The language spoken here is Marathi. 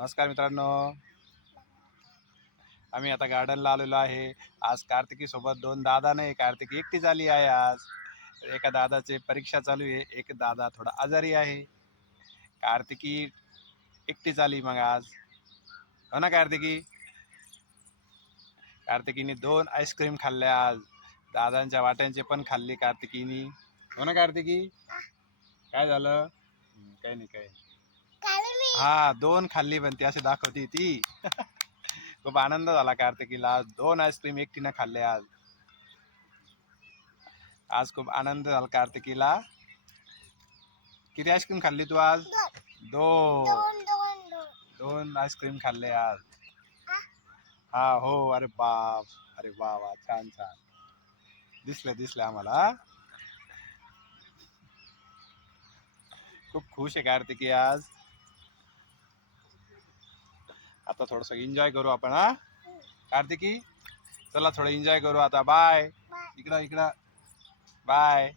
नमस्कार मित्रांनो, आम्ही आता गार्डनला आलेलो आहे. आज कार्तिकी सोबत दोन दादा नाही, कार्तिकी एकटी झाली आहे. आज एका दादाची परीक्षा चालू आहे, एक दादा थोडा आजारी आहे. कार्तिकी एकटी झाली मग आज, हो ना कार्तिकी? कार्तिकीने 2 आईस्क्रीम खाल्ल्या आज. दादांच्या वाट्यांचे पण खाल्ली कार्तिकीनी, हो ना कार्तिकी? काय झालं? काही नाही काही. हा 2 खाल्ली पण ती अशी दाखवती ती. खूप आनंद झाला कार्तिकीला. 2 आईस्क्रीम एकटीनं खाल्ले आज. आज खूप आनंद झाला कार्तिकीला. किती आईस्क्रीम खाल्ली तू आज? 2 आईस्क्रीम खाल्ले आज. हा हो. अरे बाप, अरे वा वा, छान छान. दिसले आम्हाला. खूप खुश आहे कार्तिकी आज. आता थोडस एन्जॉय करू आपण, हा कार्तिकी? चला थोडं एन्जॉय करू आता. बाय. इकडं बाय.